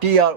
TR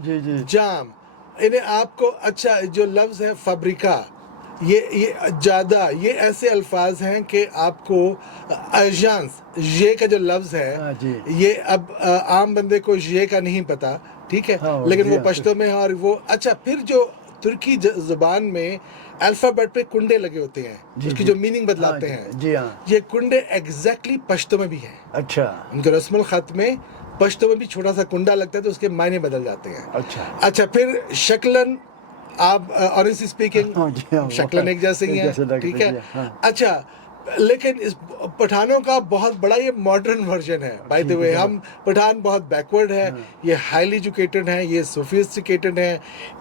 جی جی جام انہیں آپ کو اچھا جو لفظ ہے فابریکا یہ جادہ یہ ایسے الفاظ ہیں کہ آپ کو ایجانس یہ کا جو لفظ ہے ہاں جی یہ اب عام بندے کو یہ کا نہیں پتا ٹھیک ہے ہاں، لیکن جی وہ ہاں، پشتو میں ہے اور وہ اچھا پھر جو ترکی زبان میں الفابیٹ پہ کنڈے لگے ہوتے ہیں جی اس کی جی جو میننگ بدلاتے ہاں، ہیں جی ہاں یہ کنڈے ایگزیکٹلی پشتو میں بھی ہیں اچھا ان کے رسم الخط میں پشتو میں بھی چھوٹا سا کنڈا لگتا ہے تو اس کے معنی بدل جاتے ہیں اچھا اچھا پھر شکلن آپ آنیسٹلی اسپیکنگ ہاں جی ہاں شکلن ایک جیسے ہی ہیں جیسے لگتے ٹھیک ہے جی ہاں اچھا لیکن اس پٹھانوں کا بہت بڑا یہ ماڈرن ورژن ہے بائی دی وے ہم پٹھان بہت بیکورڈ ہے یہ ہائیلی ایجوکیٹڈ ہیں یہ سوفیسٹیکیٹڈ ہیں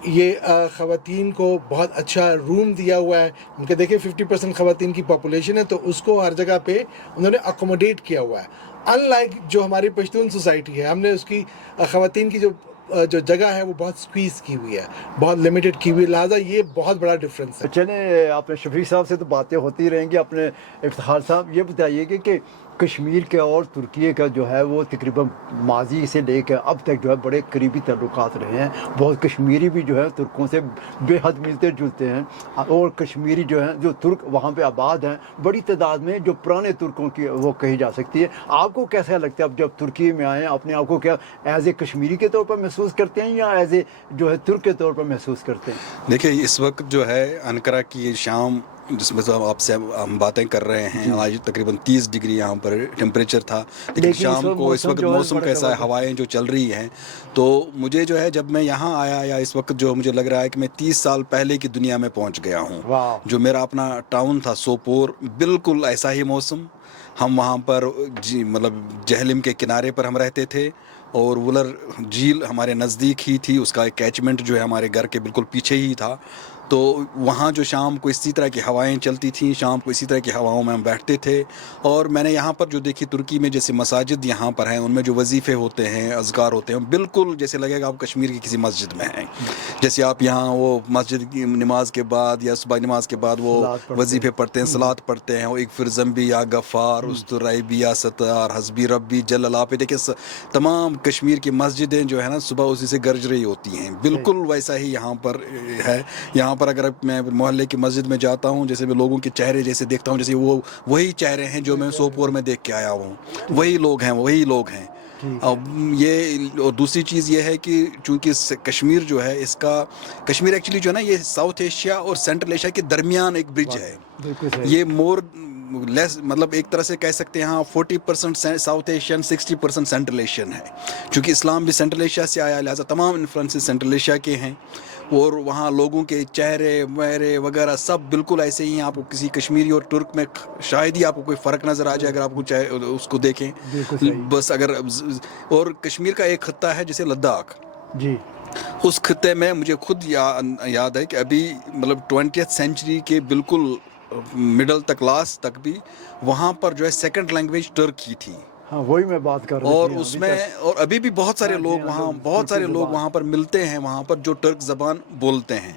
یہ خواتین کو بہت اچھا روم دیا ہوا ہے ان کے دیکھیں 50% خواتین کی پاپولیشن ہے تو اس کو ہر جگہ پہ انہوں نے اکوموڈیٹ کیا ہوا ہے ان لائک جو ہماری پشتون سوسائٹی ہے ہم نے اس کی خواتین کی جو جگہ ہے وہ بہت سکویز کی ہوئی ہے بہت لمیٹڈ کی ہوئی ہے لہٰذا یہ بہت بڑا ڈفرینس ہے چلیں آپ نے شفیق صاحب سے تو باتیں ہوتی رہیں گی اپنے افتخار صاحب یہ بتائیے کہ کشمیر کے اور ترکیے کا جو ہے وہ تقریباً ماضی سے لے کے اب تک جو ہے بڑے قریبی تعلقات رہے ہیں بہت کشمیری بھی جو ہے ترکوں سے بے حد ملتے جلتے ہیں اور کشمیری جو ہیں جو ترک وہاں پہ آباد ہیں بڑی تعداد میں جو پرانے ترکوں کی وہ کہی جا سکتی ہے آپ کو کیسا لگتا ہے اب جب ترکی میں آئے ہیں اپنے آپ کو کیا ایز اے کشمیری کے طور پر محسوس کرتے ہیں یا ایز اے جو ہے ترک کے طور پر محسوس کرتے ہیں دیکھیے اس وقت جو ہے انقرہ کی یہ شام جس میں آپ سے ہم باتیں کر رہے ہیں آج تقریباً 30 ڈگری یہاں پر ٹیمپریچر تھا لیکن شام کو اس وقت موسم کیسا ہے ہوائیں جو چل رہی ہیں تو مجھے جو ہے جب میں یہاں آیا یا اس وقت جو مجھے لگ رہا ہے کہ میں 30 سال پہلے کی دنیا میں پہنچ گیا ہوں جو میرا اپنا ٹاؤن تھا سوپور بالکل ایسا ہی موسم ہم وہاں پر جی مطلب جہلم کے کنارے پر ہم رہتے تھے اور ولر جھیل ہمارے نزدیک ہی تھی اس کا ایک کیچمنٹ جو ہے ہمارے گھر کے بالکل پیچھے ہی تھا تو وہاں جو شام کو اسی طرح کی ہوائیں چلتی تھیں شام کو اسی طرح کی ہواؤں میں ہم بیٹھتے تھے اور میں نے یہاں پر جو دیکھی ترکی میں جیسے مساجد یہاں پر ہیں ان میں جو وظیفے ہوتے ہیں اذکار ہوتے ہیں بالکل جیسے لگے گا آپ کشمیر کی کسی مسجد میں ہیں جیسے آپ یہاں وہ مسجد کی نماز کے بعد یا صبح نماز کے بعد وہ وظیفے پڑھتے ہیں صلات پڑھتے ہیں وہ ایک پھر ذنبی یا غفار استرائبی یا ستار حسبی ربی جل اللہ پہ دیکھیں تمام کشمیر کی مسجدیں جو ہے نا صبح اسی سے گرج رہی ہوتی ہیں بالکل ویسا ہی یہاں پر ہے یہاں پر اگر میں محلے کی مسجد میں جاتا ہوں جیسے میں لوگوں کے چہرے جیسے دیکھتا ہوں جیسے وہی چہرے ہیں جو میں سوپور میں دیکھ کے آیا ہوں وہی لوگ ہیں اب یہ اور دوسری چیز یہ ہے کہ چونکہ کشمیر جو ہے اس کا کشمیر ایکچولی جو ہے نا یہ ساؤتھ ایشیا اور سینٹرل ایشیا کے درمیان ایک برج ہے یہ مور لیس مطلب ایک طرح سے کہہ سکتے ہیں ہاں 40% ساؤتھ ایشین 60% سینٹرل ایشین ہے چونکہ اسلام بھی سینٹرل ایشیا سے آیا لہٰذا تمام انفلوئنسز سینٹرل ایشیا کے ہیں اور وہاں لوگوں کے چہرے وغیرہ وغیرہ سب بالکل ایسے ہی ہیں آپ کو کسی کشمیری اور ترک میں شاید ہی آپ کو کوئی فرق نظر آ جائے اگر آپ کو اس کو دیکھیں بس اگر اور کشمیر کا ایک خطہ ہے جیسے لداخ جی اس خطے میں مجھے خود یاد ہے کہ ابھی مطلب 20th سینچری کے بالکل مڈل تک لاسٹ تک بھی وہاں پر جو ہے سیکنڈ لینگویج ٹرک ہی تھی ہاں وہی میں بات کر رہا اور اس میں اور ابھی بھی بہت سارے لوگ وہاں بہت سارے لوگ وہاں پر ملتے ہیں وہاں پر جو ٹرک زبان بولتے ہیں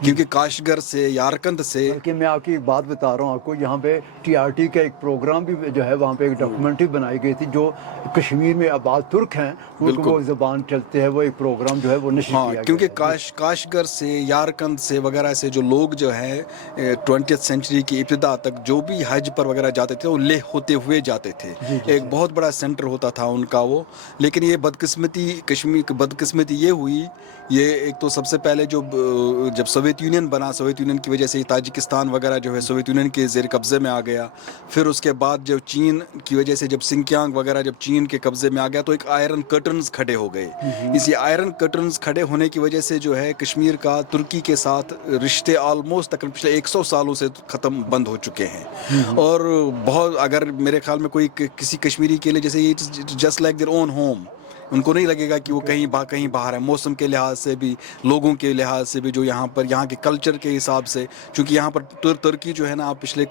کیونکہ کاشگر سے یارکند سے بلکہ میں آپ کی ایک بات بتا رہا ہوں آپ کو یہاں پہ TRT کا ایک پروگرام بھی جو ہے وہاں پہ ایک ڈاکومنٹری بنائی گئی تھی جو کشمیر میں آباد ترک ہیں ان کو وہ زبان چلتے ہیں وہ ایک پروگرام جو ہے وہ نشر کیا گیا کیونکہ کاشگر سے یارکند سے وغیرہ سے جو لوگ جو ہیں 20th سینچری کی ابتدا تک جو بھی حج پر وغیرہ جاتے تھے وہ لیہ ہوتے ہوئے جاتے تھے ایک بہت بڑا سینٹر ہوتا تھا ان کا وہ لیکن یہ بدقسمتی کشمیر کی بدقسمتی یہ ہوئی یہ ایک تو سب سے پہلے جب سوویت یونین بنا سوویت یونین کی وجہ سے تاجکستان وغیرہ جو ہے سوویت یونین کے زیر قبضے میں آ گیا پھر اس کے بعد جب چین کی وجہ سے جب سنکیانگ وغیرہ جب چین کے قبضے میں آ گیا تو ایک آئرن کرٹنز کھڑے ہو گئے اسی آئرن کرٹنز کھڑے ہونے کی وجہ سے جو ہے کشمیر کا ترکی کے ساتھ رشتے آلموسٹ تقریباً پچھلے 100 سالوں سے ختم بند ہو چکے ہیں اور بہت اگر میرے خیال میں کوئی کسی کشمیری کے لیے جیسے یہ just like their own home ان کو نہیں لگے گا کہ وہ کہیں باہر ہے. موسم کے لحاظ سے بھی, لوگوں کے لحاظ سے بھی, جو یہاں کے کلچر کے حساب سے, چونکہ یہاں پر ترکی جو ہے نا پچھلے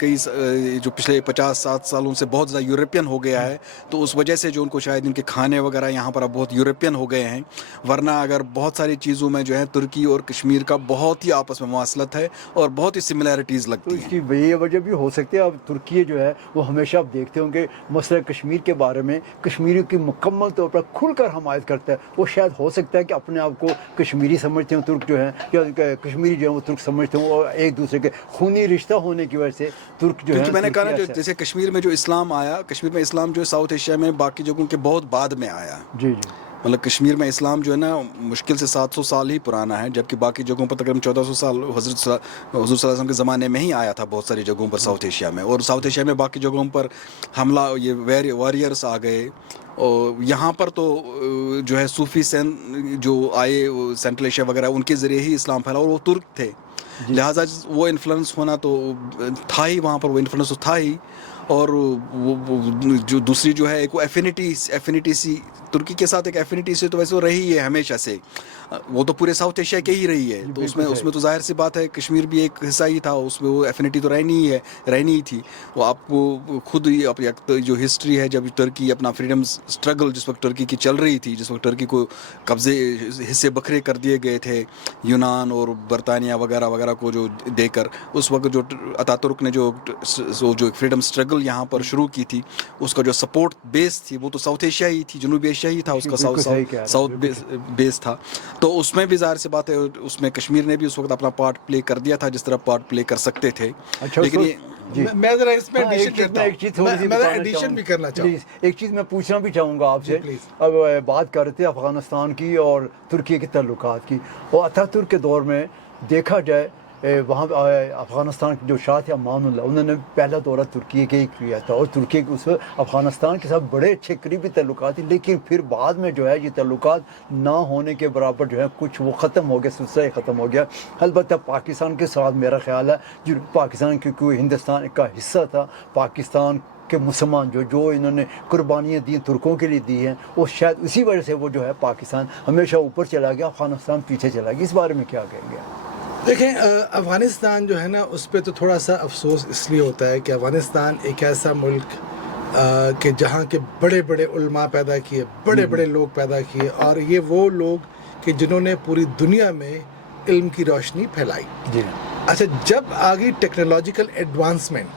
50-60 سالوں سے بہت زیادہ یورپین ہو گیا ہے, تو اس وجہ سے جو ان کو شاید ان کے کھانے وغیرہ یہاں پر اب بہت یورپین ہو گئے ہیں. ورنہ اگر بہت ساری چیزوں میں جو ہے ترکی اور کشمیر کا بہت ہی آپس میں مواصلت ہے اور بہت ہی سملیرٹیز تو لگتی اس ہیں. کی یہ وجہ بھی ہو سکتی ہے. اب ترکی جو ہے وہ ہمیشہ آپ دیکھتے ہوں گے مسئلہ کشمیر کے بارے میں کشمیریوں کی مکمل طور پر کھل کر حمایت کرتا ہے. وہ شاید ہو سکتا ہے کہ اپنے آپ کو کشمیری سمجھتے ہوں ترک جو ہیں, یا کشمیری جو ہے وہ ترک سمجھتے ہوں, اور ایک دوسرے کے خونی رشتہ ہونے کی وجہ سے ترک جو ہے. کیونکہ میں نے کہا نا, جیسے کشمیر میں جو اسلام آیا, کشمیر میں اسلام جو ہے ساؤتھ ایشیا میں باقی جگہوں کے بہت بعد میں آیا. جی جی, مطلب کشمیر میں اسلام جو ہے نا مشکل سے 700 سال ہی پرانا ہے, جبکہ باقی جگہوں پر تقریباً 1400 سال حضور صلی اللہ علیہ وسلم کے زمانے میں ہی آیا تھا بہت ساری جگہوں پر ساؤتھ ایشیا میں. اور ساؤتھ ایشیا میں باقی جگہوں پر حملہ, یہ واریئرس آ گئے. اور یہاں پر تو جو ہے صوفی سین جو آئے سینٹرل ایشیا وغیرہ, ان کے ذریعے ہی اسلام پھیلا, اور وہ ترک تھے. لہٰذا وہ انفلوئنس ہونا تو تھا ہی, وہاں پر وہ انفلوئنس تو تھا ہی. اور وہ جو دوسری جو ہے ایک وہ ایفینٹی سی ترکی کے ساتھ ایک ایفینٹی سے تو ویسے وہ رہی ہے ہمیشہ سے, وہ تو پورے ساؤتھ ایشیا کے ہی رہی ہے. تو اس میں تو ظاہر سی بات ہے کشمیر بھی ایک حصہ ہی تھا, اس میں وہ ایفینٹی تو رہنی ہی تھی. وہ آپ کو خود ہی جو ہسٹری ہے, جب ترکی اپنا فریڈم اسٹرگل جس وقت ترکی کی چل رہی تھی, جس وقت ترکی کو قبضے حصے بکھرے کر دیے گئے تھے یونان اور برطانیہ وغیرہ وغیرہ کو جو دے کر, اس وقت جو اتا ترک نے جو فریڈم اسٹرگل یہاں پر شروع کی تھی, اس کا جو سپورٹ بیس تھی وہ تو ساؤتھ ایشیا ہی تھی, جنوبی ایشیا ہی تھا, اس کا ساؤتھ بیس تھا. تو اس میں بھی ظاہر سی بات ہے اس میں کشمیر نے بھی اس وقت اپنا پارٹ پلے کر دیا تھا جس طرح پارٹ پلے کر سکتے تھے. لیکن میں ذرا اس میں ایڈیشن بھی کرنا چاہوں گا. ایک چیز میں پوچھنا بھی چاہوں گا آپ سے. اب بات کر رہے تھے افغانستان کی اور ترکی کے تعلقات کی, اور اتا ترک کے دور میں دیکھا جائے وہاں افغانستان کے جو شاہ تھے امان اللہ, انہوں نے پہلا دورہ ترکی کے ہی کیا تھا, اور ترکی کے اس وقت افغانستان کے ساتھ بڑے اچھے قریبی تعلقات تھے. لیکن پھر بعد میں جو ہے یہ تعلقات نہ ہونے کے برابر جو ہے کچھ وہ ختم ہو گیا, سلسلہ ختم ہو گیا. البتہ پاکستان کے ساتھ میرا خیال ہے جو پاکستان کیونکہ ہندوستان کا حصہ تھا, پاکستان کہ مسلمان جو انہوں نے قربانیاں دی ترکوں کے لیے دی ہیں, وہ شاید اسی وجہ سے وہ جو ہے پاکستان ہمیشہ اوپر چلا گیا, افغانستان پیچھے چلا گیا. اس بارے میں کیا کہیں گے؟ دیکھیں افغانستان جو ہے نا اس پہ تو تھوڑا سا افسوس اس لیے ہوتا ہے کہ افغانستان ایک ایسا ملک کہ جہاں کے بڑے بڑے علماء پیدا کیے, بڑے بڑے لوگ پیدا کیے, اور یہ وہ لوگ کہ جنہوں نے پوری دنیا میں علم کی روشنی پھیلائی. جی اچھا, جب آگئی ٹیکنالوجیکل ایڈوانسمنٹ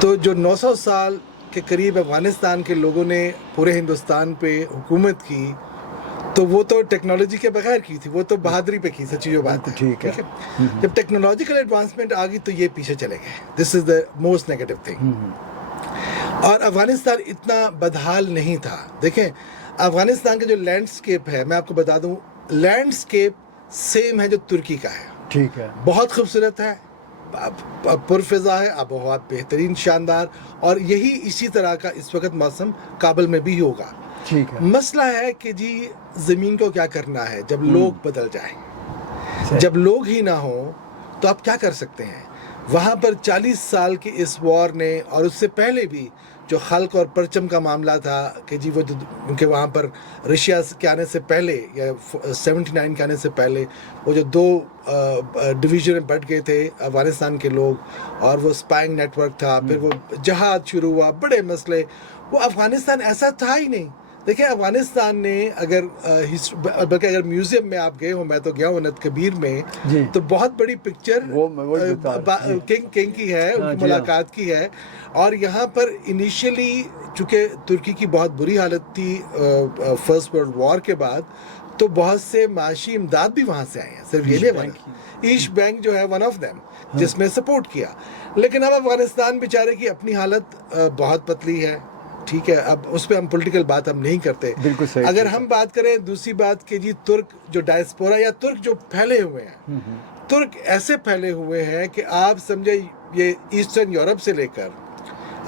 تو جو 900 سال کے قریب افغانستان کے لوگوں نے پورے ہندوستان پہ حکومت کی, تو وہ تو ٹیکنالوجی کے بغیر کی تھی, وہ تو بہادری پہ کی, سچی جو بات ہے. ٹھیک ہے. جب ٹیکنالوجیکل ایڈوانسمنٹ آ گئی تو یہ پیچھے چلے گئے. دس از دا موسٹ نیگیٹو تھنگ. اور افغانستان اتنا بدحال نہیں تھا. دیکھیں افغانستان کا جو لینڈسکیپ ہے, میں آپ کو بتا دوں, لینڈسکیپ سیم ہے جو ترکی کا ہے. ٹھیک ہے. بہت خوبصورت ہے, پرفضا ہے, آب و ہوا بہترین, شاندار, اور یہی اسی طرح کا اس وقت موسم کابل میں بھی ہوگا. ٹھیک ہے. مسئلہ ہے کہ جی زمین کو کیا کرنا ہے جب لوگ بدل جائیں. جب لوگ ہی نہ ہوں تو آپ کیا کر سکتے ہیں. وہاں پر 40 سال کی اس وار نے, اور اس سے پہلے بھی جو خلق اور پرچم کا معاملہ تھا کہ جی وہ کیونکہ وہاں پر رشیا کے آنے سے پہلے یا 79 کے آنے سے پہلے وہ جو 2 ڈویژن بٹ گئے تھے افغانستان کے لوگ, اور وہ اسپائنگ نیٹ ورک تھا, پھر وہ جہاد شروع ہوا, بڑے مسئلے. وہ افغانستان ایسا تھا ہی نہیں. دیکھیں افغانستان نے بلکہ اگر میوزیم میں آپ گئے ہوں, میں تو گیا ہوں انت کبیر میں, تو بہت بڑی پکچر کنگ کی ہے, ان کی ملاقات کی ہے. اور یہاں پر انیشیلی چونکہ ترکی کی بہت بری حالت تھی فرسٹ ورلڈ وار کے بعد, تو بہت سے معاشی امداد بھی وہاں سے آئے ہیں. صرف یہ نہیں, ایسٹ بینک جو ہے ون آف دیم جس میں سپورٹ کیا. لیکن اب افغانستان بیچارے کی اپنی حالت بہت پتلی ہے. ٹھیک ہے, اب اس پہ ہم پولیٹیکل بات ہم نہیں کرتے. اگر ہم بات کریں دوسری بات کہ جی ترک جو ڈائسپورا یا ترک جو پھیلے ہوئے ہیں, ترک ایسے پھیلے ہوئے ہیں کہ آپ سمجھے یہ ایسٹرن یورپ سے لے کر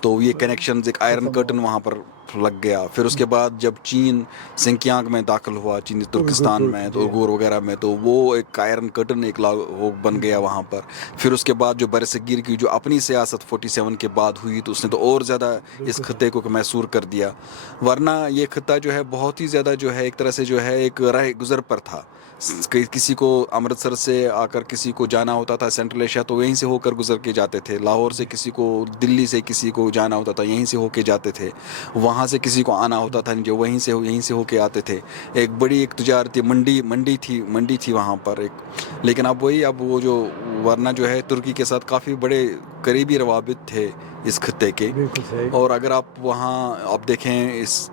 تو یہ کنیکشنز ایک آئرن کرٹن وہاں پر لگ گیا. پھر اس کے بعد جب چین سنکیانگ میں داخل ہوا، چینی ترکستان میں، تو اگور وغیرہ میں، تو وہ ایک آئرن کرٹن ایک وہ بن گیا وہاں پر. پھر اس کے بعد جو برصغیر کی جو اپنی سیاست 47 کے بعد ہوئی تو اس نے تو اور زیادہ اس خطے کو محصور کر دیا. ورنہ یہ خطہ جو ہے بہت ہی زیادہ جو ہے ایک طرح سے جو ہے ایک راہ گزر پر تھا. کسی کو امرتسر سے آ کر کسی کو جانا ہوتا تھا سینٹرل ایشیا تو وہیں سے ہو کر گزر کے جاتے تھے. لاہور سے کسی کو، دلی سے کسی کو جانا ہوتا تھا یہیں سے ہو کے جاتے تھے. وہاں سے کسی کو آنا ہوتا تھا جو وہیں سے ہو کے آتے تھے. ایک بڑی ایک تجارتی منڈی تھی وہاں پر ایک. لیکن اب وہ جو ورنہ جو ہے ترکی کے ساتھ کافی بڑے قریبی روابط تھے اس خطے کے. اور اگر آپ وہاں آپ دیکھیں اس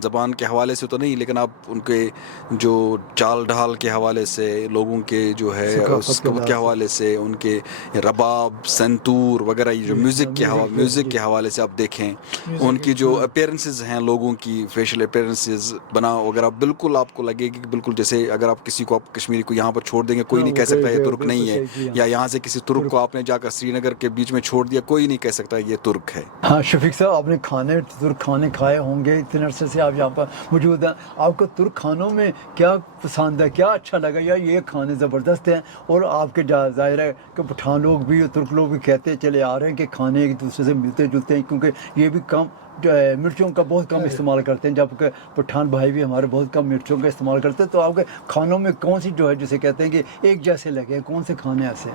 زبان کے حوالے سے تو نہیں، لیکن آپ ان کے جو چال ڈھال کے حوالے سے، لوگوں کے جو ہے ثقافت کے حوالے سے، ان کے رباب، سنتور وغیرہ، یہ جو میوزک کے حوالے سے آپ دیکھیں، ان کی جو اپیرنسز ہیں لوگوں کی، فیشل اپیرنسز بنا وغیرہ، بالکل آپ کو لگے گی کہ بالکل جیسے اگر آپ کسی کو آپ کشمیری کو یہاں پر چھوڑ دیں گے کوئی نہیں کہہ سکتا یہ ترک نہیں ہے. یا یہاں سے کسی ترک کو آپ نے جا کر سری نگر کے بیچ میں چھوڑ دیا، کوئی نہیں کہہ سکتا یہ ترک ہے. ہاں شفیق صاحب، آپ نے ترک کھانے کھائے ہوں گے، اتنے عرصے سے آپ یہاں پر موجود ہیں. آپ کو ترک کھانوں میں کیا پسند ہے، کیا اچھا لگا، یا یہ کھانے زبردست ہیں؟ اور آپ کے ظاہر ہے کہ پٹھان لوگ بھی اور ترک لوگ بھی کہتے چلے آ رہے ہیں کہ کھانے ایک دوسرے سے ملتے جلتے ہیں، کیونکہ یہ بھی کم جو ہے مرچوں کا بہت کم استعمال کرتے ہیں، جبکہ پٹھان بھائی بھی ہمارے بہت کم مرچوں کا استعمال کرتے ہیں. تو آپ کے کھانوں میں کون سی جو ہے جسے کہتے ہیں کہ ایک جیسے لگے، کون سے کھانے ایسے؟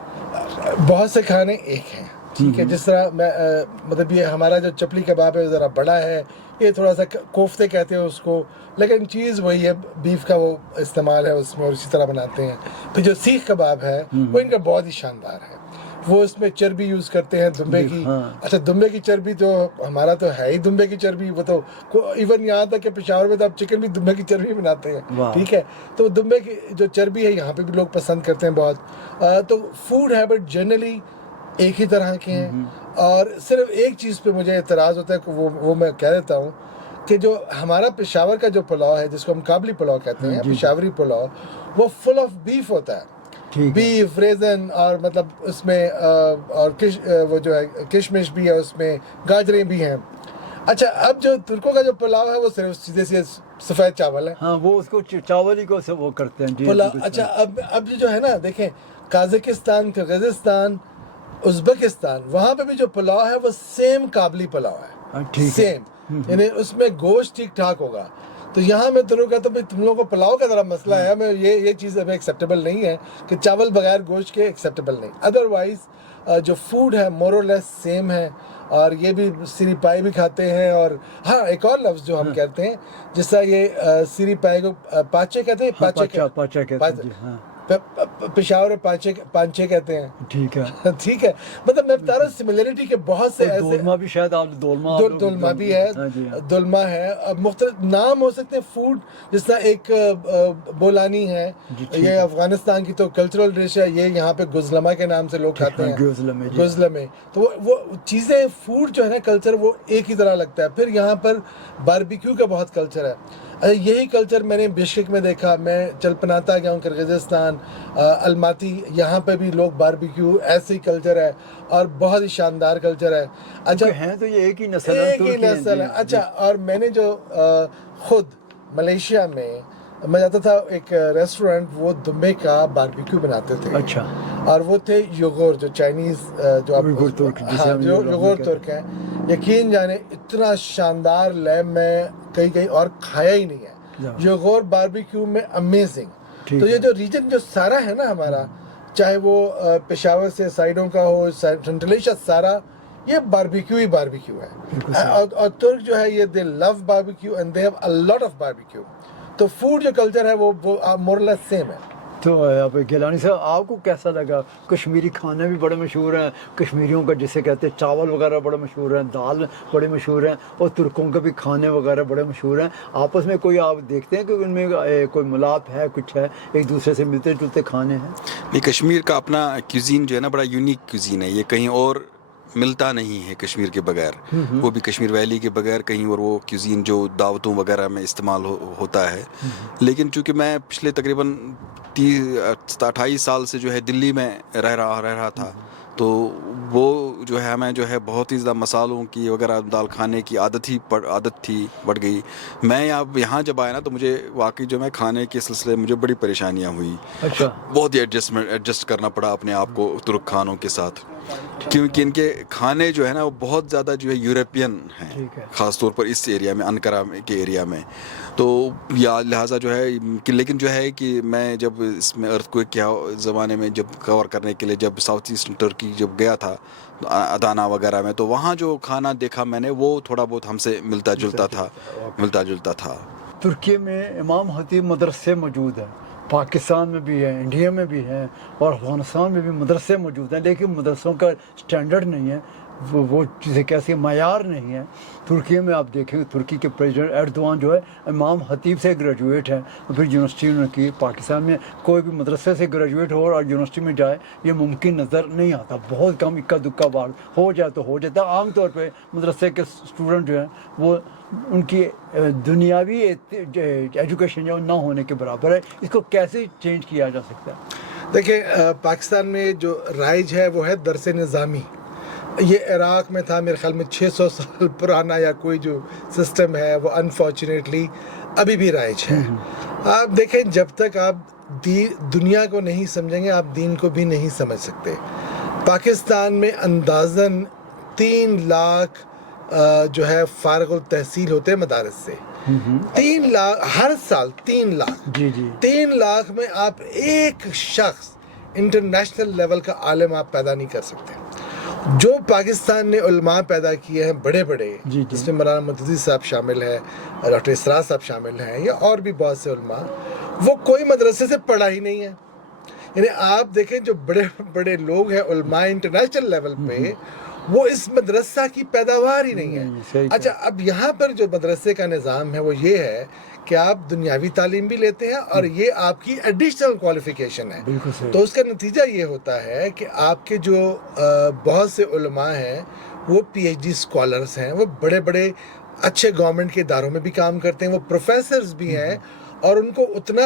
بہت سے کھانے ایک ہیں، ٹھیک ہے. جس طرح میں مطلب یہ ہمارا جو چپلی کباب ہے ذرا بڑا ہے، یہ تھوڑا سا کوفتے کہتے ہیں اس کو، لیکن چیز وہی ہے، بیف کا وہ استعمال ہے اس میں اور اسی طرح بناتے ہیں. پھر جو سیخ کباب ہے وہ ان کا بہت ہی شاندار ہے. وہ اس میں چربی یوز کرتے ہیں دمبے کی. اچھا دمبے کی چربی تو ہمارا تو ہے ہی دمبے کی چربی، وہ تو ایون یہاں تک کہ پشاور میں تو آپ چکن بھی دمبے کی چربی بناتے ہیں، ٹھیک ہے. تو دمبے کی جو چربی ہے یہاں پہ بھی لوگ پسند کرتے ہیں بہت. تو فوڈ ہیبٹ جنرلی ایک ہی طرح کے ہیں. اور صرف ایک چیز پہ مجھے اعتراض ہوتا ہے کہ وہ میں کہہ دیتا ہوں کہ جو ہمارا پشاور کا جو پلاؤ ہے جس کو ہم کابلی پلاؤ کہتے ہیں، پشاوری پلاؤ، وہ فل آف بیف ہوتا ہے، بیف ریزن، اور مطلب اس میں اور وہ جو ہے کشمش بھی ہے، اس میں گاجریں بھی ہیں. اچھا اب جو ترکوں کا جو پلاؤ ہے وہ صرف سیدھے سفید چاول ہے. ہاں وہ اس کو چاول ہی کو سے وہ کرتے ہیں پلاؤ. اچھا اب جو ہے نا دیکھیں، قازقستان، قرغیزستان، ازبکستان، وہاں پہ بھی جو پلاؤ ہے وہ سیم کابلی پلاؤ ہے، سیم، یعنی اس میں گوشت ٹھیک ٹھاک ہوگا. تو یہاں میں ترک کہتا ہوں تم لوگوں کو پلاؤ کا ذرا مسئلہ ہے، ہمیں یہ چیز ہمیں ایکسیپٹیبل نہیں ہے کہ چاول بغیر گوشت کے ایکسیپٹیبل نہیں. ادروائز جو فوڈ ہے مور اور لیس سیم ہے. اور یہ بھی سری پائی بھی کھاتے ہیں. اور ہاں ایک اور لفظ جو ہم کہتے ہیں، جس طرح یہ سری پائی کو پاچے کہتے ہیں، پاچا کہتے ہیں، پشاور پانچے کہتے ہیں، ٹھیک ہے. ٹھیک ہے، مطلب میں بتا رہا ہوں سملیرٹی کے بہت سے ایسے. دولما بھی شاید آپ دولما بھی ہے، دولما ہے، مختلف نام ہو سکتے ہیں فوڈ. جس طرح ایک بولانی ہے، یہ افغانستان کی تو کلچرل ڈش ہے، یہ یہاں پہ گزلمہ کے نام سے لوگ کھاتے ہیں، گزلمے. تو وہ چیزیں فوڈ جو ہے نا کلچر وہ ایک ہی طرح لگتا ہے. پھر یہاں پر باربیکیو کا بہت کلچر ہے. یہی کلچر میں نے بشکک میں دیکھا. میں چلپناتا گیا ہوں قرغیزستان، الماتی، یہاں پہ بھی لوگ باربیکیو ایسے ہی کلچر ہے اور بہت ہی شاندار کلچر ہے. اچھا ہیں تو یہ ایک ہی نسل ہے. اچھا اور میں نے جو خود ملیشیا میں میں جاتا تھا ایک ریسٹورینٹ، وہ دمبے کا باربیکیو بناتے تھے. اچھا. اور وہ تھے یوگور، جو چائنیز جو یوگور ترک ہیں. یقین جانے اتنا شاندار لیب میں کہیں اور کھایا ہی نہیں ہے. یوگور باربیکیو میں امیزنگ. تو یہ جو ریجن جو سارا ہے نا ہمارا، چاہے وہ پشاور سے سائڈوں کا ہو، سینٹرل ایشیا سارا، یہ باربیکیو ہی باربیکیو ہے. اور ترک جو ہے یہ they love barbecue and they have a lot of barbecue. تو فوڈ جو کلچر ہے وہ مور لیس سیم ہے. تو اب گیلانی صاحب آپ کو کیسا لگا؟ کشمیری کھانے بھی بڑے مشہور ہیں، کشمیریوں کا جسے کہتے ہیں چاول وغیرہ بڑے مشہور ہیں، دال بڑے مشہور ہیں، اور ترکوں کے بھی کھانے وغیرہ بڑے مشہور ہیں. آپس میں کوئی آپ دیکھتے ہیں کہ ان میں کوئی ملاپ ہے، کچھ ہے، ایک دوسرے سے ملتے جلتے کھانے ہیں؟ نہیں، کشمیر کا اپنا کیوزین جو ہے نا بڑا یونیک کیوزین ہے. یہ کہیں اور ملتا نہیں ہے کشمیر کے بغیر، وہ بھی کشمیر ویلی کے بغیر کہیں اور وہ کیوزین جو دعوتوں وغیرہ میں استعمال ہوتا ہے. لیکن چونکہ میں پچھلے تقریباً 28 سال سے جو ہے دلی میں رہ رہا تھا، تو وہ جو ہے ہمیں جو ہے بہت ہی زیادہ مسالوں کی وغیرہ دال کھانے کی عادت تھی بڑھ گئی. میں اب یہاں جب آیا نا تو مجھے واقعی جو میں کھانے کے سلسلے مجھے بڑی پریشانیاں ہوئی. اچھا. بہت ہی ایڈجسٹ کرنا پڑا اپنے آپ کو ترک کھانوں کے ساتھ, کیونکہ ان کے کھانے جو ہے نا وہ بہت زیادہ جو ہے یورپین ہیں, خاص طور پر اس ایریا میں, انقرہ کے ایریا میں. تو یا لہٰذا جو ہے لیکن جو ہے کہ میں جب اس میں ارتھ کوئک کے زمانے میں جب کور کرنے کے لیے جب ساؤتھ ایسٹرن ترکی جب گیا تھا ادانا وغیرہ میں, تو وہاں جو کھانا دیکھا میں نے وہ تھوڑا بہت ہم سے ملتا جلتا تھا. ترکی میں امام خطیب مدرسے موجود ہیں, پاکستان میں بھی ہیں, انڈیا میں بھی ہیں, اور افغانستان میں بھی مدرسے موجود ہیں, لیکن مدرسوں کا اسٹینڈرڈ نہیں ہے, وہ جسے کیسے معیار نہیں ہے. ترکی میں آپ دیکھیں, ترکی کے پریزیڈنٹ ایردوان جو ہے امام خطیب سے گریجویٹ ہے, پھر یونیورسٹی انہوں نے کی. پاکستان میں کوئی بھی مدرسے سے گریجویٹ ہو اور یونیورسٹی میں جائے یہ ممکن نظر نہیں آتا, بہت کم اکا دکا بار ہو جائے تو ہو جاتا. عام طور پہ مدرسے کے اسٹوڈنٹ جو ہیں وہ ان کی دنیاوی ایجوکیشن جو نہ ہونے کے برابر ہے. اس کو کیسے چینج کیا جا سکتا ہے؟ دیکھیں, پاکستان میں جو رائج ہے وہ ہے درس نظامی. یہ عراق میں تھا, میرے خیال میں 600 سال پرانا یا کوئی جو سسٹم ہے وہ انفارچونیٹلی ابھی بھی رائج ہے. آپ دیکھیں, جب تک آپ دنیا کو نہیں سمجھیں گے آپ دین کو بھی نہیں سمجھ سکتے. پاکستان میں اندازاً 3 لاکھ جو ہے فارغ التحصیل ہوتے ہیں مدارس سے. 3 لاکھ ہر سال, 3 لاکھ. 3 لاکھ میں آپ ایک شخص انٹرنیشنل لیول کا عالم آپ پیدا نہیں کر سکتے. جو پاکستان نے علماء پیدا کیے ہیں بڑے بڑے, جس میں مولانا متوزی صاحب شامل ہیں, ڈاکٹر اسرار صاحب شامل ہیں, یا اور بھی بہت سے علماء, وہ کوئی مدرسے سے پڑھا ہی نہیں ہے. یعنی آپ دیکھیں جو بڑے بڑے لوگ ہیں علماء انٹرنیشنل لیول پہ, وہ اس مدرسہ کی پیداوار ہی نہیں ہے. اچھا, اب یہاں پر جو مدرسے کا نظام ہے وہ یہ ہے کہ آپ دنیاوی تعلیم بھی لیتے ہیں اور یہ آپ کی ایڈیشنل کوالیفیکیشن ہے. تو اس کا نتیجہ یہ ہوتا ہے کہ آپ کے جو بہت سے علماء ہیں وہ پی ایچ ڈی اسکالرس ہیں, وہ بڑے بڑے اچھے گورنمنٹ کے اداروں میں بھی کام کرتے ہیں, وہ پروفیسرز بھی ہیں, اور ان کو اتنا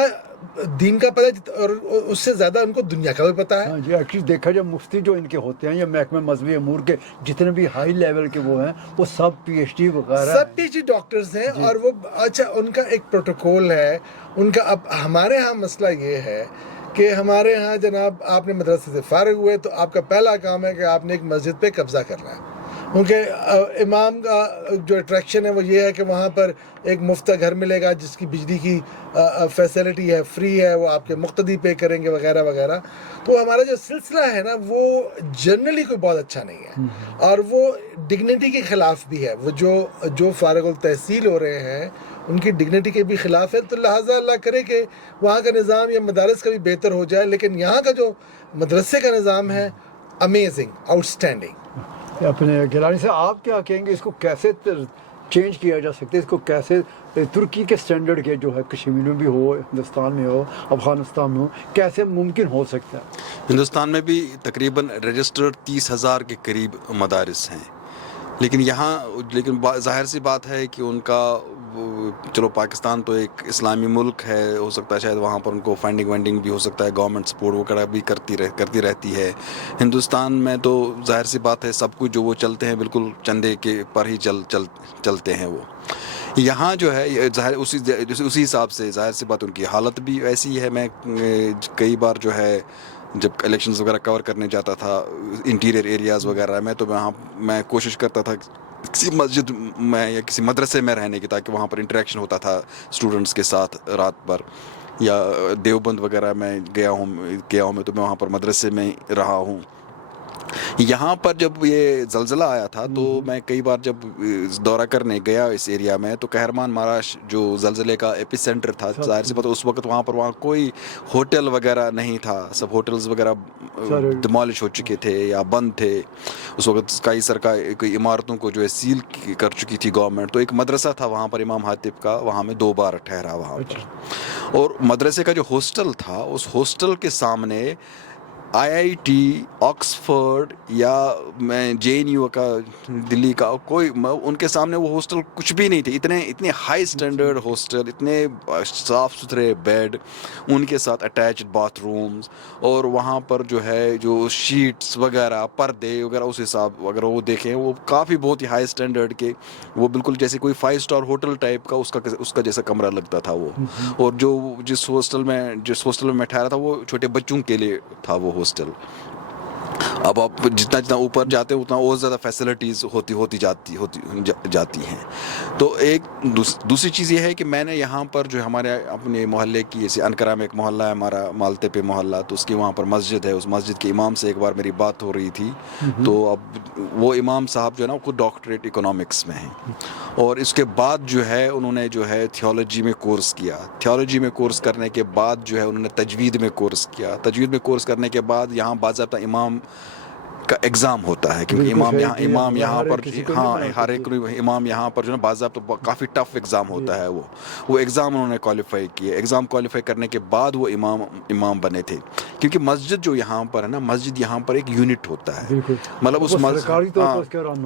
دین کا پتہ اور اس سے زیادہ ان کو دنیا کا بھی پتہ ہے. جی, ایکچولی دیکھا جائے مفتی جو ان کے ہوتے ہیں یا محکمہ مذہبی امور کے جتنے بھی ہائی لیول کے وہ ہیں وہ سب پی ایچ ڈی وغیرہ, سب پی ایچ ڈی ڈاکٹرز ہیں. اور وہ اچھا, ان کا ایک پروٹوکول ہے ان کا. اب ہمارے ہاں مسئلہ یہ ہے کہ ہمارے ہاں جناب آپ نے مدرسے سے فارغ ہوئے تو آپ کا پہلا کام ہے کہ آپ نے ایک مسجد پہ قبضہ کرنا ہے, کیونکہ امام کا جو اٹریکشن ہے وہ یہ ہے کہ وہاں پر ایک مفت گھر ملے گا جس کی بجلی کی فیسلٹی ہے, فری ہے, وہ آپ کے مقتدی پے کریں گے وغیرہ وغیرہ. تو ہمارا جو سلسلہ ہے نا وہ جنرلی کوئی بہت اچھا نہیں ہے, اور وہ ڈگنیٹی کے خلاف بھی ہے. وہ جو فارغ التحصیل ہو رہے ہیں ان کی ڈگنیٹی کے بھی خلاف ہے. تو لہٰذا اللہ کرے کہ وہاں کا نظام یا مدارس کا بھی بہتر ہو جائے. لیکن یہاں کا جو مدرسے کا نظام ہے امیزنگ, آؤٹ اسٹینڈنگ. اپنے گیلانی سے آپ کیا کہیں گے, اس کو کیسے چینج کیا جا سکتا ہے, اس کو کیسے ترکی کے سٹینڈرڈ کے جو ہے کشمیر میں بھی ہو, ہندوستان میں ہو, افغانستان میں ہو, کیسے ممکن ہو سکتا ہے؟ ہندوستان میں بھی تقریباً رجسٹرڈ 30,000 کے قریب مدارس ہیں, لیکن ظاہر سی بات ہے کہ ان کا چلو پاکستان تو ایک اسلامی ملک ہے, ہو سکتا ہے شاید وہاں پر ان کو فنڈنگ بھی ہو سکتا ہے, گورنمنٹ سپورٹ وغیرہ بھی کرتی رہتی ہے. ہندوستان میں تو ظاہر سی بات ہے سب کچھ جو وہ چلتے ہیں بالکل چندے کے پر ہی چلتے ہیں. وہ یہاں جو ہے ظاہر اسی حساب سے ظاہر سی بات ان کی حالت بھی ایسی ہے. میں کئی بار جو ہے جب الیکشنز وغیرہ کور کرنے جاتا تھا انٹیریئر ایریاز وغیرہ میں, تو میں کوشش کرتا تھا کسی مسجد میں یا کسی مدرسے میں رہنے کی, تاکہ وہاں پر انٹریکشن ہوتا تھا اسٹوڈنٹس کے ساتھ رات بھر. یا دیوبند وغیرہ میں گیا ہوں میں, تو میں وہاں پر مدرسے میں رہا ہوں. یہاں پر جب یہ زلزلہ آیا تھا تو میں کئی بار جب دورہ کرنے گیا اس ایریا میں, تو کہرمان مہاراش جو زلزلے کا ایپی سینٹر تھا, ظاہر سی بات اس وقت وہاں کوئی ہوٹل وغیرہ نہیں تھا, سب ہوٹلز وغیرہ ڈیمالش ہو چکے تھے یا بند تھے. اس وقت کئی سرکار عمارتوں کو جو ہے سیل کر چکی تھی گورنمنٹ. تو ایک مدرسہ تھا وہاں پر امام حاتب کا, وہاں میں 2 بار ٹھہرا وہاں پر. اور مدرسے کا جو ہاسٹل تھا, اس ہاسٹل کے سامنے IIT آکسفورڈ یا میں JNU کا دلی کا کوئی ان کے سامنے وہ ہاسٹل کچھ بھی نہیں تھے. اتنے ہائی اسٹینڈرڈ ہاسٹل, اتنے صاف ستھرے بیڈ, ان کے ساتھ اٹیچڈ باتھ رومز, اور وہاں پر جو ہے جو شیٹس وغیرہ پردے وغیرہ اس حساب اگر وہ دیکھیں وہ کافی بہت ہی ہائی اسٹینڈرڈ کے, وہ بالکل جیسے کوئی 5 اسٹار ہوٹل ٹائپ کا اس کا جیسا کمرہ لگتا تھا وہ. اور جس ہاسٹل میں ٹھہرا تھا وہ چھوٹے بچوں کے لیے تھا وہ ہاسٹل. اب آپ جتنا اوپر جاتے ہیں اتنا اور زیادہ فیسلٹیز ہوتی جاتی ہیں. تو ایک دوسری چیز یہ ہے کہ میں نے یہاں پر جو ہمارے اپنے محلے کی, جیسے انقرہ میں ایک محلہ ہے ہمارا مالتے پہ محلہ, تو اس کی وہاں پر مسجد ہے. اس مسجد کے امام سے ایک بار میری بات ہو رہی تھی, تو اب وہ امام صاحب جو ہے نا وہ ڈاکٹریٹ اکنامکس میں ہیں, اور اس کے بعد جو ہے انہوں نے جو ہے تھیولوجی میں کورس کیا. تھیولوجی میں کورس کرنے کے بعد جو ہے انہوں نے تجوید میں کورس کیا. تجوید میں کورس کرنے کے بعد یہاں باضابطہ امام کا ایگزام ہوتا ہے, کیونکہ امام یہاں پر ہر ایک امام یہاں پر جو ہے باضابطہ کافی ٹف ایگزام ہوتا ہے. وہ ایگزام انہوں نے کوالیفائی کیے. ایگزام کوالیفائی کرنے کے بعد وہ امام بنے تھے, کیونکہ مسجد جو یہاں پر ہے نا, مسجد یہاں پر ایک یونٹ ہوتا ہے. مطلب اس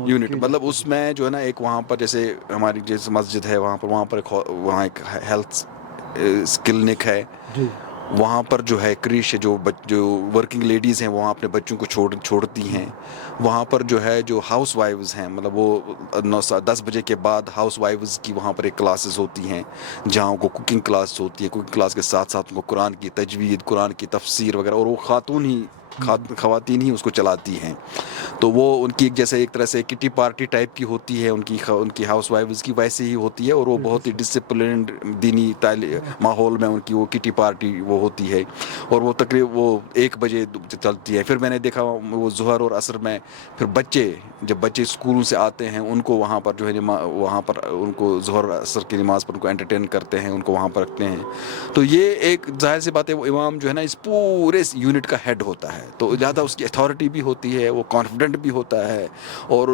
یونٹ مطلب اس میں جو ہے نا ایک وہاں پر جیسے ہماری جیسے مسجد ہے وہاں پر ایک ہیلتھ کلینک ہے. وہاں پر جو ہے کریش ہے, جو ورکنگ لیڈیز ہیں وہاں اپنے بچوں کو چھوڑتی ہیں. وہاں پر جو ہے جو ہاؤس وائیوز ہیں, مطلب وہ 10 بجے کے بعد ہاؤس وائیوز کی وہاں پر ایک کلاسز ہوتی ہیں, جہاں ان کو کوکنگ کلاس ہوتی ہے. کوکنگ کلاس کے ساتھ ساتھ ان کو قرآن کی تجوید, قرآن کی تفسیر وغیرہ, اور وہ خواتین ہی اس کو چلاتی ہیں. تو وہ ان کی جیسے ایک طرح سے کٹی پارٹی ٹائپ کی ہوتی ہے ان کی ہاؤس وائیوز کی, ویسے ہی ہوتی ہے. اور وہ بہت ہی ڈسپلنڈ دینی ماحول میں ان کی وہ کٹی پارٹی وہ ہوتی ہے, اور وہ تقریباً وہ 1 بجے چلتی ہے. پھر میں نے دیکھا وہ ظہر اور عصر میں پھر جب بچے اسکول سے آتے ہیں ان کو وہاں پر جو ہے وہاں پر ان کو ظہر عصر کی نماز پر ان کو انٹرٹین کرتے ہیں, ان کو وہاں پر رکھتے ہیں. تو یہ ایک ظاہر سی بات ہے, وہ امام جو ہے نا اس پورے یونٹ کا ہیڈ ہوتا ہے, تو زیادہ اس کی اتھارٹی بھی ہوتی ہے, وہ کانفیڈنٹ بھی ہوتا ہے. اور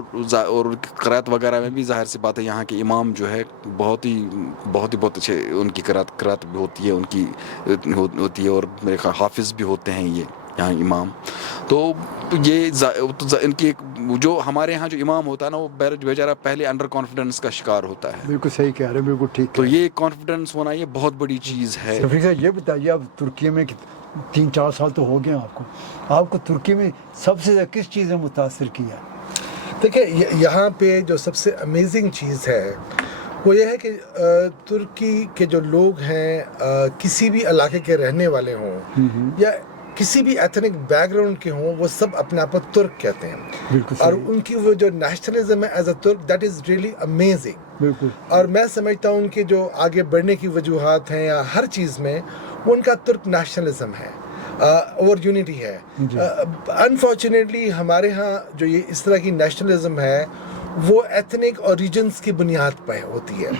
قرات وغیرہ میں بھی ظاہر سی بات ہے یہاں کے امام جو ہے بہت ہی اچھے ان کی قرات بھی ہوتی ہے, ان کی ہوتی ہے, اور میرے خیال حافظ بھی ہوتے ہیں یہ یہاں امام. تو یہ ان کی جو ہمارے یہاں جو امام ہوتا ہے نا وہ بیچارہ پہلے انڈر کانفیڈنس کا شکار ہوتا ہے. بالکل صحیح کہہ رہے ہیں, بالکل ٹھیک. تو یہ کانفیڈنس ہونا یہ بہت بڑی چیز ہے. شفیق صاحب یہ بتائیے, اب ترکی میں 3-4 سال تو ہو گئے آپ کو ترکی میں سب سے زیادہ کس چیز نے متاثر کیا؟ دیکھیں یہاں پہ جو سب سے امیزنگ چیز ہے وہ یہ ہے کہ ترکی کے جو لوگ ہیں, کسی بھی علاقے کے رہنے والے ہوں یا کسی بھی ایتھنک بیک گراؤنڈ کے ہوں, وہ سب اپنے آپ کو ترک کہتے ہیں. اور ان کی وہ جو نیشنلزم ہے ایز اے ترک, دیٹ از ریئلی امیزنگ. اور میں سمجھتا ہوں ان کے جو آگے بڑھنے کی وجوہات ہیں یا ہر چیز میں, وہ ان کا ترک نیشنلزم ہے اور یونٹی ہے. انفارچونیٹلی ہمارے ہاں جو یہ اس طرح کی نیشنلزم ہے وہ ایتھنک اور ریجنز کی بنیاد پہ ہوتی ہے,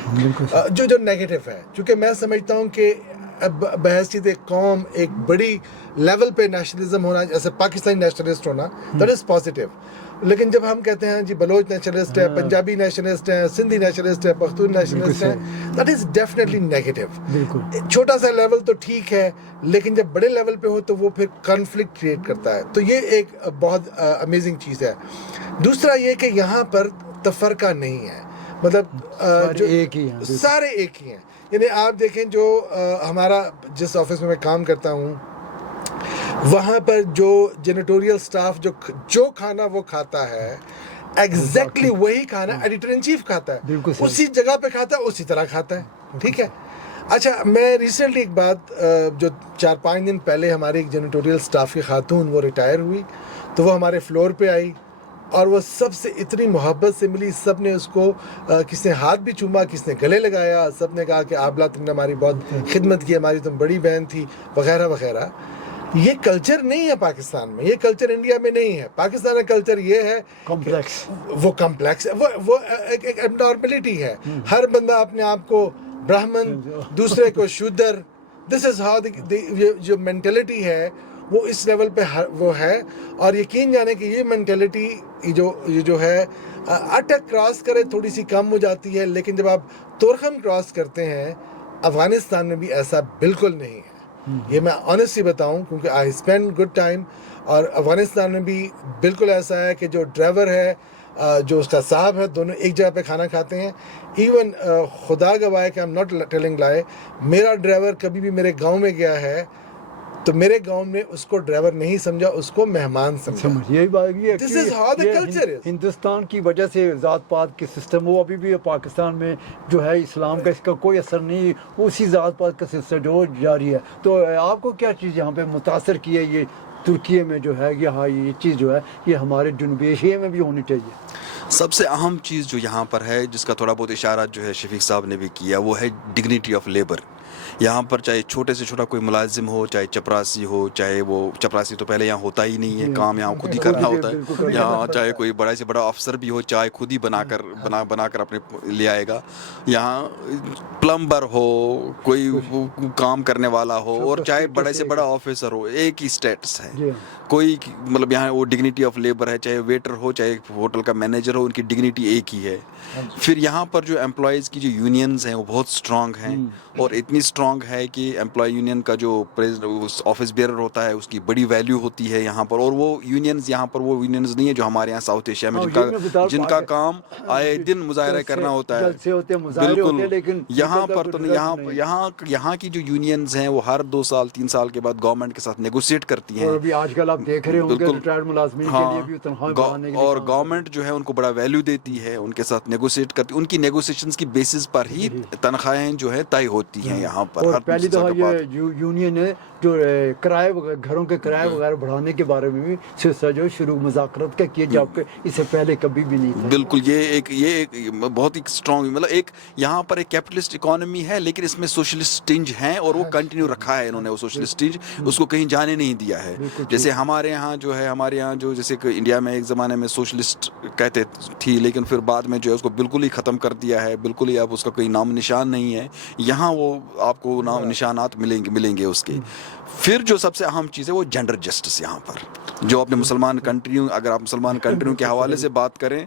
جو نیگیٹو ہے. چونکہ میں سمجھتا ہوں کہ بحیثیت ایک قوم ایک بڑی لیول پہ نیشنلزم ہونا, جیسے پاکستانی نیشنلسٹ ہونا, دیٹ از پازیٹیو. لیکن جب ہم کہتے ہیں جی بلوچ نیشنلسٹ ہے, پنجابی نیشنلسٹ ہے, سندھی نیشنلسٹ ہے, پختون نیشنلسٹ ہے, دیٹ از ڈیفینیٹلی نیگیٹو. چھوٹا سا لیول تو ٹھیک ہے, لیکن جب بڑے لیول پہ ہو تو وہ پھر کانفلکٹ کریٹ کرتا ہے. تو یہ ایک بہت امیزنگ چیز ہے. دوسرا یہ کہ یہاں پر تفرقہ نہیں ہے, مطلب سارے ایک ہی ہیں. یعنی آپ دیکھیں جو ہمارا جس آفس میں کام کرتا ہوں وہاں پر جو جینیٹوریل سٹاف جو کھانا وہ کھاتا ہے ایگزیکٹلی وہی کھانا ایڈیٹر ان چیف کھاتا ہے, اسی جگہ پہ کھاتا ہے, اسی طرح کھاتا ہے. ٹھیک ہے. اچھا, میں ریسنٹلی ایک بات جو 4-5 دن پہلے ہمارے ایک جینیٹوریل سٹاف کی خاتون وہ ریٹائر ہوئی, تو وہ ہمارے فلور پہ آئی اور وہ سب سے اتنی محبت سے ملی. سب نے اس کو کس نے ہاتھ بھی چوما, کس نے گلے لگایا, سب نے کہا کہ آبلا تم نے ہماری بہت خدمت کی, ہماری تم بڑی بہن تھی وغیرہ وغیرہ. یہ کلچر نہیں ہے پاکستان میں, یہ کلچر انڈیا میں نہیں ہے. پاکستان کا کلچر یہ ہے کمپلیکس, وہ کمپلیکس ہے, وہ ایک ایبنارملٹی ہے. ہر بندہ اپنے آپ کو برہمن, دوسرے کو شودر. دس از ہاؤ جو مینٹلٹی ہے وہ اس لیول پہ وہ ہے. اور یقین جانے کہ یہ مینٹلٹی جو ہے اٹک کراس کرے تھوڑی سی کم ہو جاتی ہے, لیکن جب آپ تورخم کراس کرتے ہیں, افغانستان میں بھی ایسا بالکل نہیں ہے. یہ میں آنیسٹلی بتاؤں کیونکہ آئی اسپینڈ گڈ ٹائم. اور افغانستان میں بھی بالکل ایسا ہے کہ جو ڈرائیور ہے جو اس کا صاحب ہے دونوں ایک جگہ پہ کھانا کھاتے ہیں. ایون خدا گواہ کہ I'm not telling lie, میرا ڈرائیور کبھی بھی میرے گاؤں میں گیا ہے تو میرے گاؤں میں اس کو ڈرائیور نہیں سمجھا, اس کو مہمان سمجھا. یہی بات ہے. This is how the culture is. Hindustan کی وجہ سے ذات پات کے سسٹم وہ ابھی بھی پاکستان میں جو ہے اسلام کا اس کا کوئی اثر نہیں, اسی ذات پات کا سسٹم جو جاری ہے. تو آپ کو کیا چیز یہاں پہ متاثر کی ہے یہ ترکی میں جو ہے یہاں یہ چیز جو ہے یہ ہمارے جنوبی ایشیا میں بھی ہونی چاہیے؟ سب سے اہم چیز جو یہاں پر ہے جس کا تھوڑا بہت اشارہ جو ہے شفیق صاحب نے بھی کیا وہ ہے ڈگنیٹی آف لیبر. یہاں پر چاہے چھوٹے سے چھوٹا کوئی ملازم ہو, چاہے چپراسی ہو, چاہے وہ چپراسی تو پہلے یہاں ہوتا ہی نہیں ہے, کام یہاں خود ہی کرنا ہوتا ہے. یہاں چاہے کوئی بڑا سے بڑا افسر بھی ہو, چائے خود ہی بنا کر اپنے لے آئے گا. یہاں پلمبر ہو, کوئی کام کرنے والا ہو, اور چاہے بڑے سے بڑا آفیسر ہو, ایک ہی اسٹیٹس ہے. کوئی مطلب یہاں وہ ڈگنیٹی آف لیبر ہے, چاہے ویٹر ہو چاہے ہوٹل کا مینیجر ہو, ان کی ڈگنیٹی ایک ہی ہے. پھر یہاں پر جو امپلائیز کی جو یونینز ہیں وہ بہت اسٹرانگ ہیں, اور اتنی اسٹرانگ ہے کہ امپلائی یونین کا جو آفس بیئرر ہوتا ہے اس کی بڑی ویلیو ہوتی ہے یہاں پر. اور وہ یونینز یہاں پر وہ یونینز نہیں ہے جو ہمارے یہاں ساؤتھ ایشیا میں جن کا کام آئے دن مظاہرہ کرنا ہوتا ہے. بالکل یہاں پر تو یہاں کی جو یونینز ہیں وہ ہر 2 سال 3 سال کے بعد گورنمنٹ کے ساتھ نیگوشیٹ کرتی ہیں. اور ابھی آج کل آپ دیکھ رہے ہوں گے ریٹائرڈ ملازمین کے لیے بھی تنخواہ بڑھانے کے لیے, اور گورنمنٹ جو ہے ان کو بڑا ویلیو دیتی ہے, ان کے ساتھ نیگوشیٹ کرتی, ان کی نیگوشیشنز کی بیسس پر ہی تنخواہیں جو ہے طے ہوتی ہیں یہاں پر. اور پہلی دفعہ یہ یونین ہے جو کرائے گھروں کے کرائے وغیرہ بڑھانے کے بارے میں بھی سلسلہ جو شروع مذاکرات کا کیا, جبکہ اس سے پہلے کبھی بھی نہیں تھا. بالکل یہ ایک بہت ہی اسٹرانگ مطلب ایک یہاں پر ایک کیپٹلسٹ اکانومی ہے لیکن اس میں سوشلسٹ ٹنج ہیں, اور وہ کنٹینیو رکھا ہے انہوں نے وہ سوشلسٹ ٹنج, اس کو کہیں جانے نہیں دیا ہے. جیسے ہمارے یہاں جو جیسے کہ انڈیا میں ایک زمانے میں سوشلسٹ کہتے تھی لیکن پھر بعد میں جو ہے اس کو بالکل ہی ختم کر دیا ہے, بالکل ہی اب اس کا کوئی نام نشان نہیں ہے. یہاں وہ آپ کو نام نشانات ملیں گے اس کے. پھر جو سب سے اہم چیز ہے وہ جینڈر جسٹس یہاں پر, جو اپنے مسلمان کنٹریوں, اگر آپ مسلمان کنٹریوں کے حوالے سے بات کریں,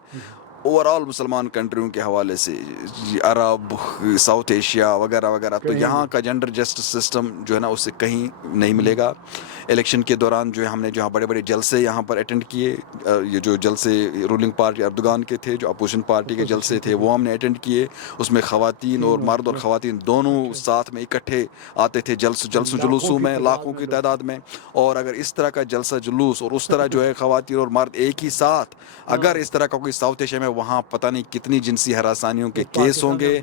اوور آل مسلمان کنٹریوں کے حوالے سے, عرب, ساؤتھ ایشیا وغیرہ وغیرہ, تو یہاں کا جینڈر جسٹس سسٹم جو ہے نا اس سے کہیں نہیں ملے گا. الیکشن کے دوران جو ہے ہم نے جہاں بڑے بڑے جلسے یہاں پر اٹینڈ کیے, یہ جو جلسے رولنگ پارٹی اردوغان کے تھے, جو اپوزیشن پارٹی کے جلسے تھے وہ ہم نے اٹینڈ کیے. اس میں خواتین اور مرد اور خواتین دونوں ساتھ میں اکٹھے آتے تھے جلسوں جلوسوں میں, لاکھوں کی تعداد میں. اور اگر اس طرح کا جلسہ جلوس اور اس طرح جو ہے خواتین اور مرد ایک ہی ساتھ, اگر اس طرح کا کوئی ساؤتھ ایشیا میں, وہاں پتہ نہیں کتنی جنسی ہراسانیوں کے کیس ہوں گے,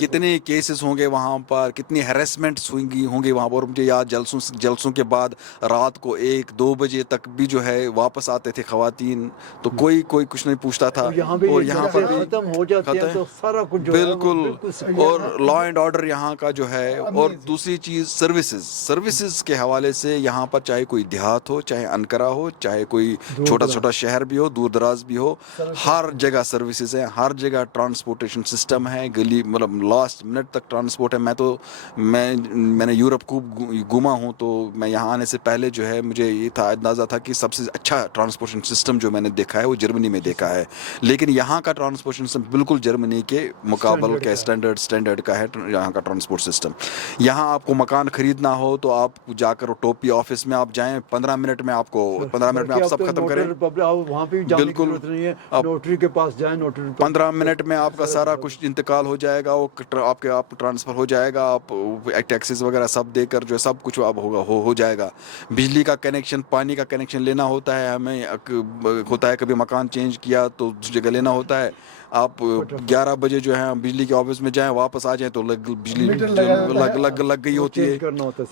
کتنے کیسز ہوں گے وہاں پر, کتنی ہیراسمنٹس ہوں گی وہاں پر. مجھے یاد جلسوں کے بعد رات کو 1-2 بجے تک بھی جو ہے واپس آتے تھے خواتین, تو کوئی کچھ نہیں پوچھتا تھا. اور یہاں پر ختم ہو جاتے ہیں تو سارا کچھ بالکل, اور لا اینڈ آرڈر یہاں کا جو ہے. اور دوسری چیز سروسز کے حوالے سے یہاں پر چاہے کوئی دیہات ہو, چاہے انکرا ہو, چاہے کوئی چھوٹا شہر بھی ہو, دور دراز بھی ہو, ہر جگہ سروسز ہیں, ہر جگہ ٹرانسپورٹیشن سسٹم ہے. گلی مطلب لاسٹ منٹ تک ٹرانسپورٹ ہے. میں نے یورپ کو گھوما ہوں, تو میں یہاں آنے سے پہلے جو ہے مجھے یہ تھا اندازہ تھا کہ سب سے اچھا ٹرانسپورٹیشن سسٹم جو میں نے دیکھا ہے وہ جرمنی میں دیکھا ہے. لیکن یہاں کا ٹرانسپورٹیشن سسٹم بالکل جرمنی کے مقابل کا اسٹینڈرڈ کا ہے یہاں کا ٹرانسپورٹ سسٹم. یہاں آپ کو مکان خریدنا ہو تو آپ جا کر ٹوپی آفس میں آپ جائیں, 15 منٹ میں آپ سب ختم کریں. بالکل, نوٹری کے پاس جائیں, 15 منٹ میں آپ کا سارا کچھ انتقال ہو جائے گا, آپ ٹرانسفر ہو جائے گا, آپ ٹیکسز وغیرہ سب دے کر جو سب کچھ اب ہو جائے گا. بجلی کا کنیکشن, پانی کا کنیکشن لینا ہوتا ہے, ہمیں ہوتا ہے کبھی مکان چینج کیا تو دوسری جگہ لینا ہوتا ہے. آپ 11 بجے جو ہے بجلی کے آفس میں جائیں, واپس آ جائیں تو بجلی لگ گئی ہوتی ہے,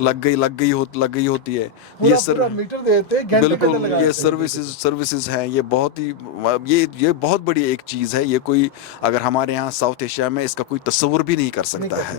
لگ گئی ہوتی ہے. بالکل یہ سروسز ہیں, یہ بہت ہی یہ بہت بڑی ایک چیز ہے. یہ کوئی اگر ہمارے یہاں ساؤتھ ایشیا میں اس کا کوئی تصور بھی نہیں کر سکتا ہے.